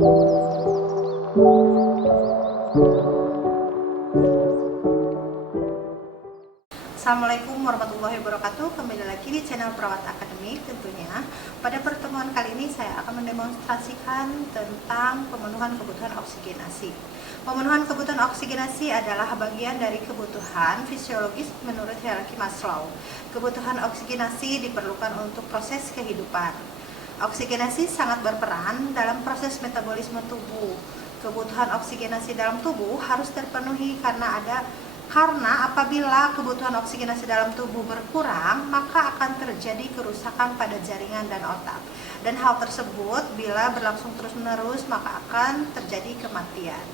Assalamualaikum warahmatullahi wabarakatuh. Kembali lagi di channel Perawat Akademik tentunya. Pada pertemuan kali ini saya akan mendemonstrasikan tentang pemenuhan kebutuhan oksigenasi. Pemenuhan kebutuhan oksigenasi adalah bagian dari kebutuhan fisiologis menurut hierarki Maslow. Kebutuhan oksigenasi diperlukan untuk proses kehidupan. Oksigenasi sangat berperan dalam proses metabolisme tubuh. Kebutuhan oksigenasi dalam tubuh harus terpenuhi karena apabila kebutuhan oksigenasi dalam tubuh berkurang, maka akan terjadi kerusakan pada jaringan dan otak. Dan hal tersebut bila berlangsung terus-menerus, maka akan terjadi kematian.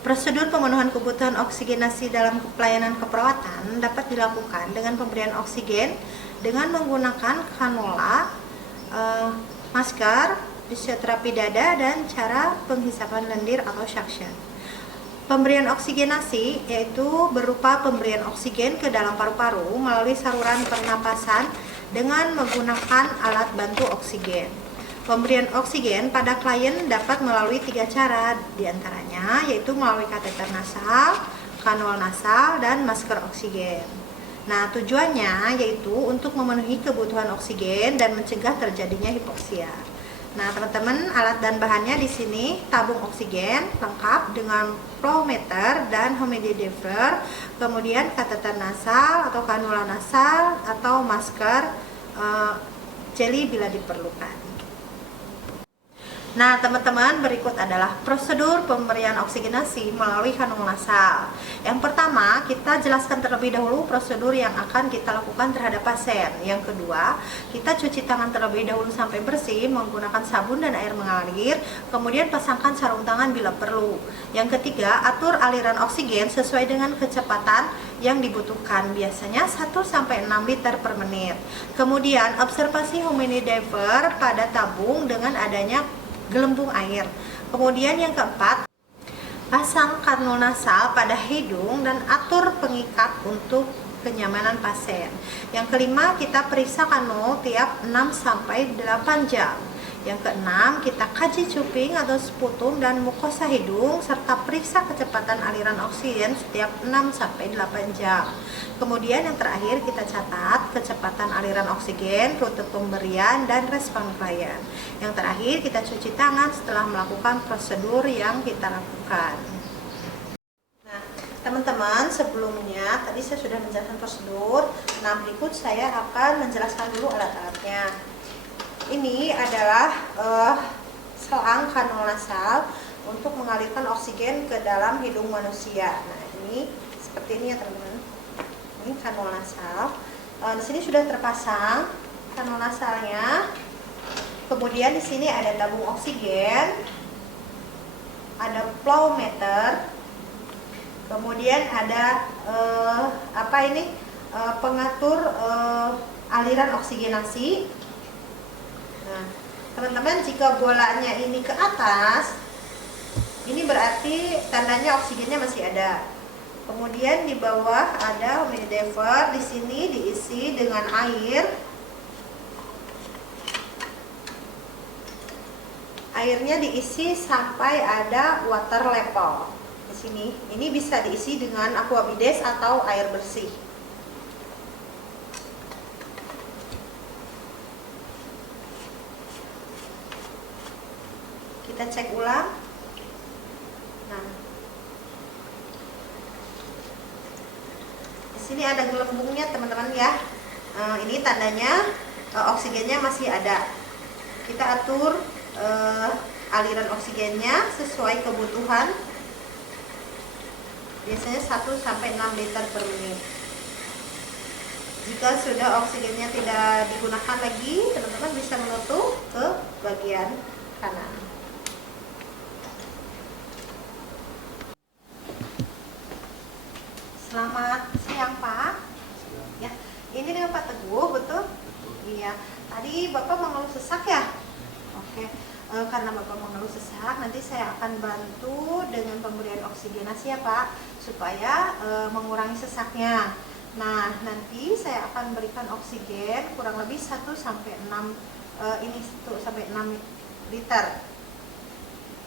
Prosedur pemenuhan kebutuhan oksigenasi dalam pelayanan keperawatan dapat dilakukan dengan pemberian oksigen dengan menggunakan kanula, masker, fisioterapi dada, dan cara penghisapan lendir atau suction. Pemberian oksigenasi yaitu berupa pemberian oksigen ke dalam paru-paru melalui saluran pernapasan dengan menggunakan alat bantu oksigen. Pemberian oksigen pada klien dapat melalui 3 cara, diantaranya yaitu melalui kateter nasal, kanul nasal, dan masker oksigen. Nah, tujuannya yaitu untuk memenuhi kebutuhan oksigen dan mencegah terjadinya hipoksia. Nah, teman-teman, alat dan bahannya di sini tabung oksigen lengkap dengan flow meter dan humidiffer, kemudian kateter nasal atau kanula nasal atau masker jeli bila diperlukan. Nah, teman-teman, berikut adalah prosedur pemberian oksigenasi melalui kanul nasal. Yang pertama, kita jelaskan terlebih dahulu prosedur yang akan kita lakukan terhadap pasien. Yang kedua, kita cuci tangan terlebih dahulu sampai bersih menggunakan sabun dan air mengalir, kemudian pasangkan sarung tangan bila perlu. Yang ketiga, atur aliran oksigen sesuai dengan kecepatan yang dibutuhkan, biasanya 1-6 liter per menit. Kemudian, observasi humidiffer pada tabung dengan adanya gelembung air. Kemudian yang keempat, pasang kanul nasal pada hidung dan atur pengikat untuk kenyamanan pasien. Yang kelima, kita periksa kanul tiap 6-8 jam. Yang keenam, kita kaji cuping atau sputum dan mukosa hidung serta periksa kecepatan aliran oksigen setiap 6-8 jam. Kemudian yang terakhir, kita catat kecepatan aliran oksigen, rute pemberian, dan respon klien. Yang terakhir, kita cuci tangan setelah melakukan prosedur yang kita lakukan. Nah, teman-teman, sebelumnya tadi saya sudah menjelaskan prosedur. Nah, berikut saya akan menjelaskan dulu alat-alatnya. Ini adalah selang kanul nasal untuk mengalirkan oksigen ke dalam hidung manusia. Nah, ini seperti ini ya, teman-teman. Ini kanul nasal. Di sini sudah terpasang kanul nasalnya. Kemudian di sini ada tabung oksigen, ada flow meter, kemudian ada pengatur aliran oksigenasi. Nah, teman-teman, jika bolanya ini ke atas, ini berarti tandanya oksigennya masih ada. Kemudian di bawah ada humidiffer, di sini diisi dengan air. Airnya diisi sampai ada water level. Di sini, ini bisa diisi dengan aquabides atau air bersih. Kita cek ulang. Nah, di sini ada gelembungnya, teman-teman ya. Ini tandanya oksigennya masih ada. Kita atur aliran oksigennya sesuai kebutuhan. Biasanya 1-6 liter per menit. Jika sudah oksigennya tidak digunakan lagi, teman-teman bisa menutup ke bagian kanan. Selamat siang, Pak. Ya, ini dengan Pak Teguh, betul? Iya. Tadi Bapak mengeluh sesak ya? Oke. Karena Bapak mengeluh sesak, nanti saya akan bantu dengan pemberian oksigenasi ya, Pak, supaya mengurangi sesaknya. Nah, nanti saya akan berikan oksigen kurang lebih 1-6 liter.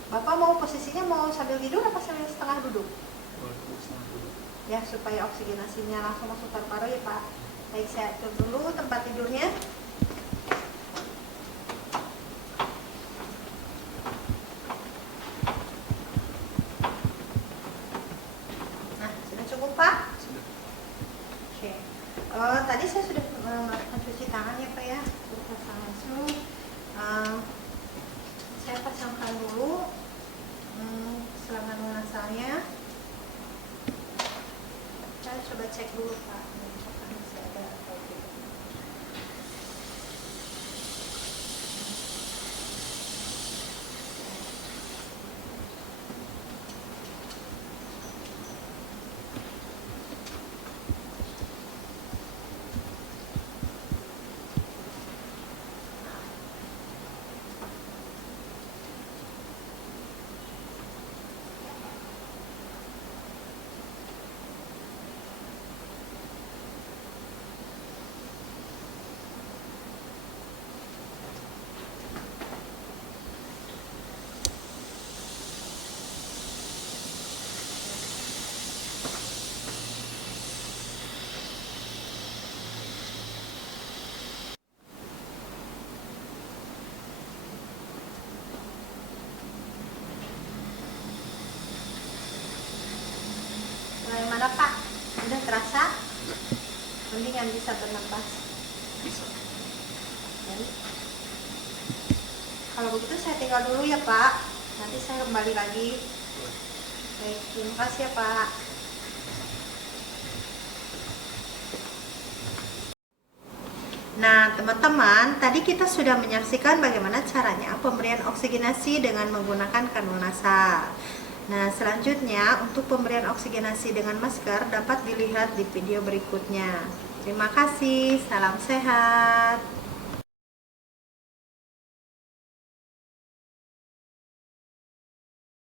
Bapak mau posisinya mau sambil tidur apa sambil setengah duduk? Ya, supaya oksigenasinya langsung masuk paru-paru ya Pak. Baik, saya atur dulu tempat tidurnya. Nah, sudah cukup Pak? Sudah. Oke. Tadi saya sudah melakukan cuci tangan ya Pak ya. Kita langsung saya pasangkan dulu selang nasalnya. Saya coba cek dulu Pak, apakah masih ada atau tidak. Bagaimana Pak? Udah terasa? Mendingan bisa bernapas. Bisa. Baik. Kalau begitu saya tinggal dulu ya Pak. Nanti saya kembali lagi. Baik, terima kasih ya Pak. Nah, teman-teman, tadi kita sudah menyaksikan bagaimana caranya pemberian oksigenasi dengan menggunakan kanul nasal. Nah, selanjutnya untuk pemberian oksigenasi dengan masker dapat dilihat di video berikutnya. Terima kasih, salam sehat.